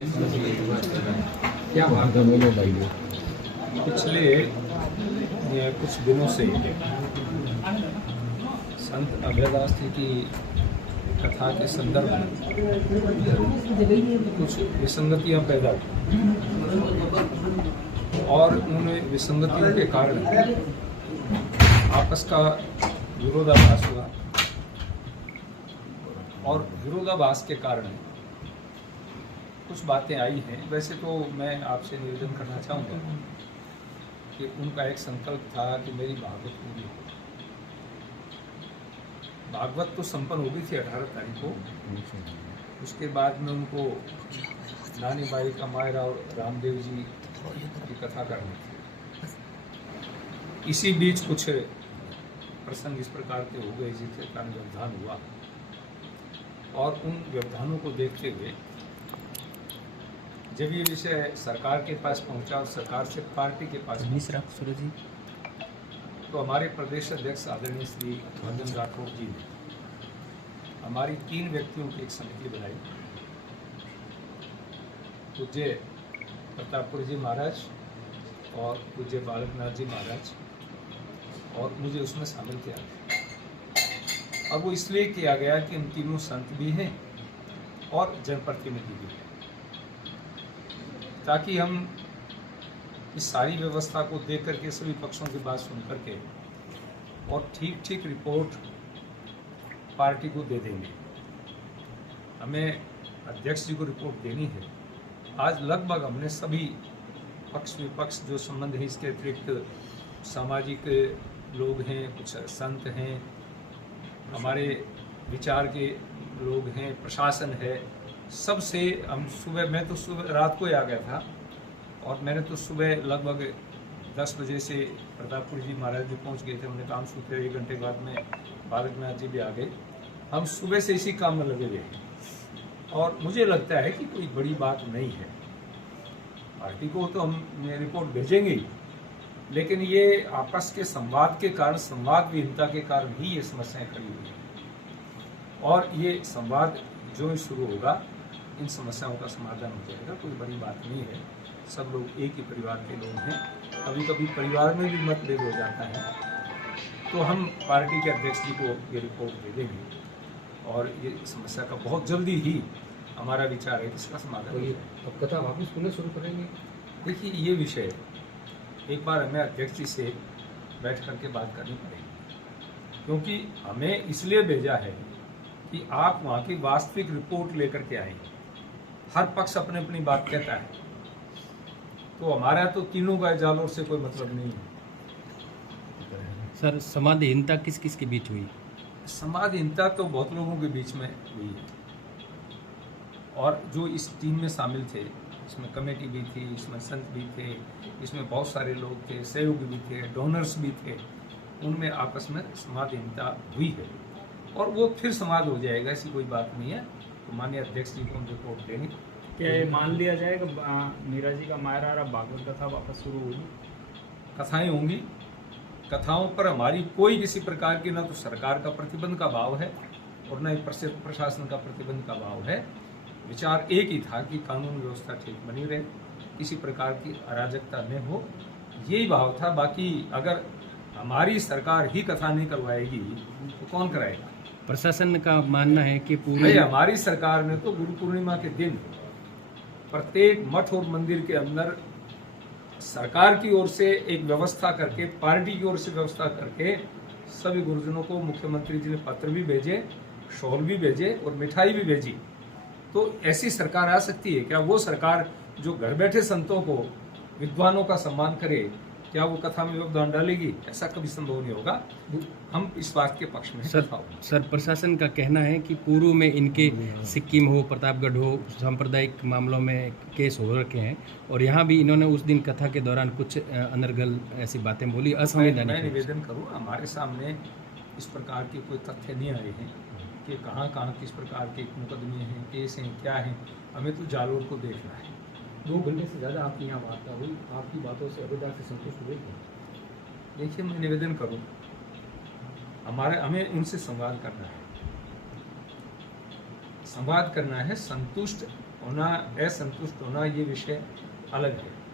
क्या बात है मेरे भाई? पिछले कुछ दिनों से संत अभयदास जी की कथा के संदर्भ में कुछ विसंगतियां पैदा हुई और उन विसंगतियों के कारण आपस का विरोधाभास हुआ और विरोधाभास के कारण कुछ बातें आई हैं। वैसे तो मैं आपसे निवेदन करना चाहूँगा कि उनका एक संकल्प था कि मेरी भागवत पूरी हो। भागवत तो संपन्न हो गई थी 18 तारीख को। उसके बाद में उनको नानी बाई का मायरा और रामदेव जी की कथा करनी थी। इसी बीच कुछ प्रसंग इस प्रकार के हो गए जिसके कारण व्यवधान हुआ और उन व्यवधानों को देखते हुए जब ये विषय सरकार के पास पहुंचा और सरकार से पार्टी के पास जी तो हमारे प्रदेश अध्यक्ष आदरणीय श्री मदन राठौर जी ने हमारी 3 व्यक्तियों की एक समिति बनाई। पूज्य प्रतापपुर जी महाराज और पूज्य बालकनाथ जी महाराज और मुझे उसमें शामिल किया गया। अब वो इसलिए किया गया कि उन तीनों संत भी हैं और जनप्रतिनिधि भी हैं, ताकि हम इस सारी व्यवस्था को देख करके सभी पक्षों की बात सुन करके और ठीक रिपोर्ट पार्टी को दे देंगे। हमें अध्यक्ष जी को रिपोर्ट देनी है। आज लगभग हमने सभी पक्ष विपक्ष जो संबंध है, इसके अतिरिक्त सामाजिक लोग हैं, कुछ संत हैं, हमारे विचार के लोग हैं, प्रशासन है, सबसे हम सुबह, मैं तो सुबह रात को ही आ गया था और मैंने तो सुबह लगभग 10 बजे से प्रतापपुर जी महाराज भी पहुंच गए थे। उन्होंने काम शुरू किया, 1 घंटे बाद में बालकनाथ जी भी आ गए। हम सुबह से इसी काम में लगे हुए हैं और मुझे लगता है कि कोई बड़ी बात नहीं है। पार्टी को तो हम रिपोर्ट भेजेंगे ही, लेकिन ये आपस के संवाद के कारण, संवाद विहीनता के कारण ही ये समस्याएं खड़ी हुई हैं और ये संवाद जो ही शुरू होगा इन समस्याओं का समाधान हो जाएगा। कोई बड़ी बात नहीं है, सब लोग एक ही परिवार के लोग हैं। कभी कभी परिवार में भी मतभेद हो जाता है, तो हम पार्टी के अध्यक्ष जी को ये रिपोर्ट दे देंगे और ये समस्या का बहुत जल्दी ही हमारा विचार है कि इसका समाधान हो जाए। अब कथा वापस पुनः शुरू करेंगे? देखिए, ये विषय एक बार हमें अध्यक्ष जी से बैठ करके बात करनी पड़ेगी, क्योंकि हमें इसलिए भेजा है कि आप वहाँ की वास्तविक रिपोर्ट लेकर के आए। हर पक्ष अपनी अपनी बात कहता है, तो हमारा तो तीनों का जालोर से कोई मतलब नहीं है। सर, समाधीनता किस किस के बीच हुई? समाधीनता तो बहुत लोगों के बीच में हुई है और जो इस टीम में शामिल थे, इसमें कमेटी भी थी, इसमें संत भी थे, इसमें बहुत सारे लोग थे, सहयोगी भी थे, डोनर्स भी थे, उनमें आपस में समाधीनता हुई है और वो फिर समाध हो जाएगा, ऐसी कोई बात नहीं है। तो माननीय अध्यक्ष जी को हम रिपोर्ट देंगे। क्या ये मान लिया जाएगा मीरा जी का मायरा और भागवत कथा वापस शुरू होगी? कथाएं होंगी, कथाओं पर हमारी कोई किसी प्रकार की, ना तो सरकार का प्रतिबंध का भाव है और न ही प्रशासन का प्रतिबंध का भाव है। विचार एक ही था कि कानून व्यवस्था ठीक बनी रहे, किसी प्रकार की अराजकता न हो, यही भाव था। बाकी अगर हमारी सरकार ही कथा नहीं करवाएगी तो कौन कराएगा? प्रशासन का मानना है कि पूरे हमारी सरकार ने तो गुरु पूर्णिमा के दिन प्रत्येक मठ और मंदिर के अंदर सरकार की ओर से एक व्यवस्था करके, पार्टी की ओर से व्यवस्था करके सभी गुरुजनों को मुख्यमंत्री जी ने पत्र भी भेजे, शॉल भी भेजे और मिठाई भी भेजी। तो ऐसी सरकार आ सकती है क्या? वो सरकार जो घर बैठे संतों को, विद्वानों का सम्मान करे, क्या वो कथा में योगदान डालेगी? ऐसा कभी संभव नहीं होगा। हम इस बात के पक्ष में हैं। सर, प्रशासन का कहना है कि पूर्व में इनके सिक्किम हो, प्रतापगढ़ हो, सांप्रदायिक मामलों में केस हो रखे हैं और यहाँ भी इन्होंने उस दिन कथा के दौरान कुछ अनर्गल ऐसी बातें बोली, असंवैधानिक। मैं निवेदन करूँ, हमारे सामने इस प्रकार के कोई तथ्य नहीं आए हैं कि कहाँ किस प्रकार के मुकदमे हैं, केस हैं, क्या हैं। हमें तो जालोर को देखना है। 2 घंटे से ज़्यादा आपकी यहाँ वार्ता हुई, आपकी बातों से अभयदास से संतुष्ट हुए थे? देखिए, मैं निवेदन करूँ, हमें उनसे संवाद करना है, संतुष्ट होना, असंतुष्ट होना, ये विषय अलग है।